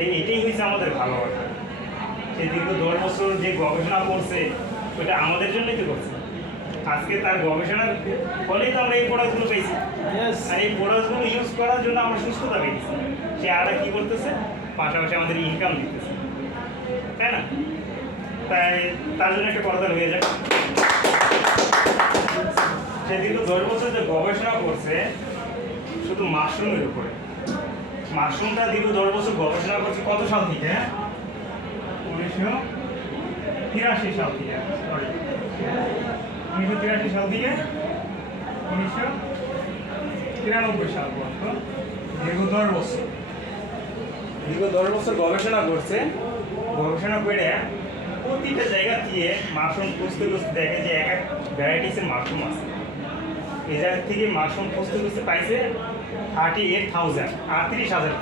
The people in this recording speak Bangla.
তাই এটাই হয়েছে আমাদের ভালোবাসা। সে দীর্ঘ 10 বছর যে গবেষণা করছে ওটা আমাদের জন্যই তো করছে। আজকে তার গবেষণার ফলেই তো আমরা এই প্রোডাক্টগুলো পেয়েছি। আর এই প্রোডাক্টগুলো ইউজ করার জন্য আমরা সুস্থতা পেয়েছি। সে আরও কী করতেছে, পাশাপাশি আমাদের ইনকাম দিতেছে, তাই না? তাই তার জন্য একটা কথা হয়ে যায়। সে দীর্ঘ 10 বছর যে গবেষণা করছে শুধু মাশরুমের উপরে। মাশরুমটা দীর্ঘ 10 বছর গবেষণা করছে কত সাল থেকে? 1983 সাল থেকে, সরি 1983 সাল থেকে 1993 সাল পর্যন্ত দীর্ঘ 10 বছর গবেষণা করছে। গবেষণা করে প্রতিটা জায়গা দিয়ে মাশরুম খুঁজতে দেখে যে এক এক ভ্যারাইটিসের মাশরুম আছে। এই জায়গা থেকে মাশরুম খুঁজতে পাইছে 38,000 38,000